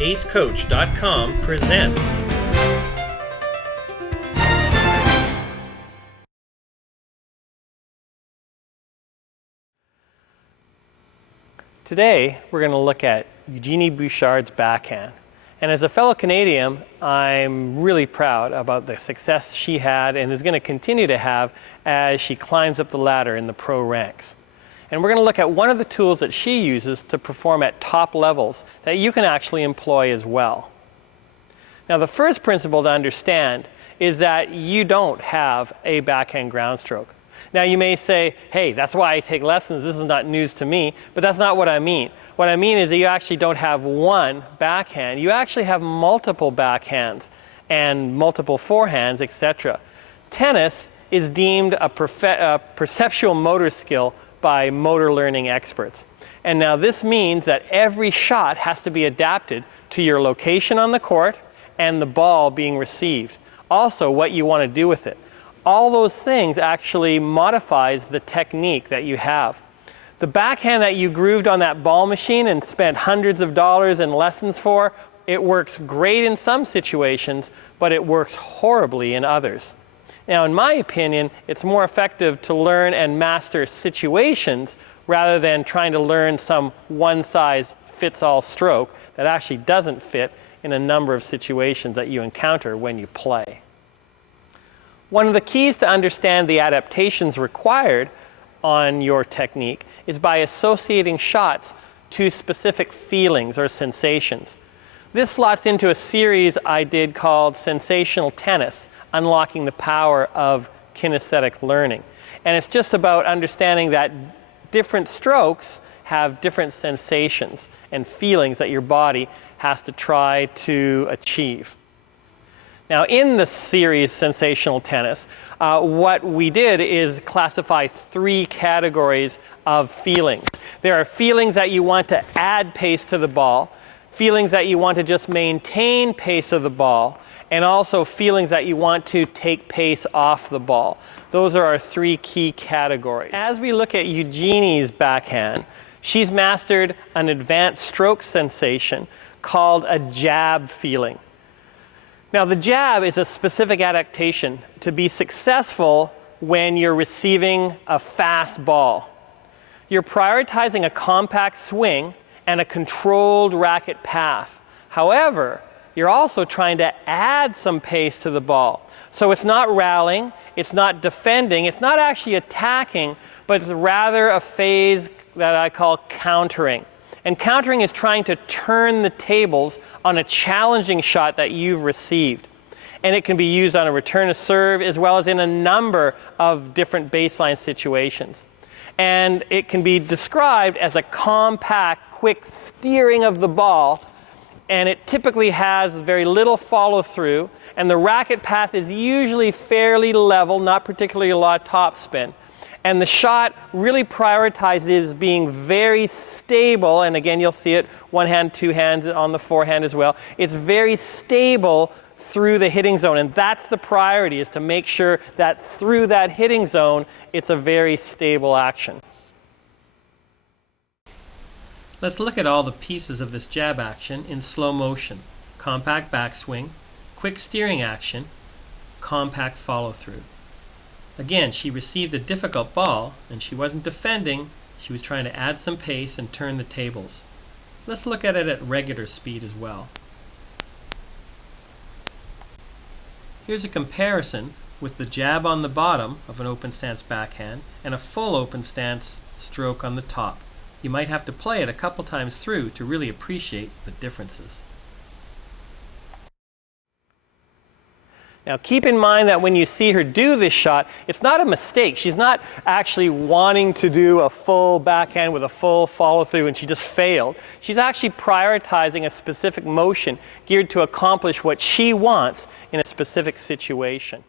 acecoach.com presents. Today, we're going to look at Eugenie Bouchard's backhand. And as a fellow Canadian, I'm really proud about the success she had and is going to continue to have as she climbs up the ladder in the pro ranks. And we're going to look at one of the tools that she uses to perform at top levels that you can actually employ as well. Now, the first principle to understand is that you don't have a backhand ground stroke. Now, you may say, hey, that's why I take lessons, this is not news to me, but that's not what I mean. What I mean is that you actually don't have one backhand, you actually have multiple backhands and multiple forehands, etc. Tennis is deemed a perceptual motor skill by motor learning experts. And now this means that every shot has to be adapted to your location on the court and the ball being received. Also, what you want to do with it. All those things actually modifies the technique that you have. The backhand that you grooved on that ball machine and spent hundreds of dollars in lessons for, it works great in some situations, but it works horribly in others. Now, in my opinion, it's more effective to learn and master situations rather than trying to learn some one-size-fits-all stroke that actually doesn't fit in a number of situations that you encounter when you play. One of the keys to understand the adaptations required on your technique is by associating shots to specific feelings or sensations. This slots into a series I did called Sensational Tennis, Unlocking the Power of Kinesthetic Learning. And it's just about understanding that different strokes have different sensations and feelings that your body has to try to achieve. Now, in the series Sensational Tennis, what we did is classify three categories of feelings. There are feelings that you want to add pace to the ball, feelings that you want to just maintain pace of the ball, and also feelings that you want to take pace off the ball. Those are our three key categories. As we look at Eugenie's backhand, she's mastered an advanced stroke sensation called a jab feeling. Now, the jab is a specific adaptation to be successful when you're receiving a fast ball. You're prioritizing a compact swing and a controlled racket path. However, you're also trying to add some pace to the ball. So it's not rallying, it's not defending, it's not actually attacking, but it's rather a phase that I call countering. And countering is trying to turn the tables on a challenging shot that you've received. And it can be used on a return to serve as well as in a number of different baseline situations. And it can be described as a compact, quick steering of the ball, and it typically has very little follow through, and the racket path is usually fairly level, not particularly a lot of topspin. And the shot really prioritizes being very stable, and again you'll see it, one hand, two hands on the forehand as well. It's very stable through the hitting zone, and that's the priority, is to make sure that through that hitting zone it's a very stable action. Let's look at all the pieces of this jab action in slow motion. Compact backswing, quick steering action, compact follow through. Again, she received a difficult ball and she wasn't defending, she was trying to add some pace and turn the tables. Let's look at it at regular speed as well. Here's a comparison with the jab on the bottom of an open stance backhand and a full open stance stroke on the top. You might have to play it a couple times through to really appreciate the differences. Now, keep in mind that when you see her do this shot, it's not a mistake. She's not actually wanting to do a full backhand with a full follow-through and she just failed. She's actually prioritizing a specific motion geared to accomplish what she wants in a specific situation.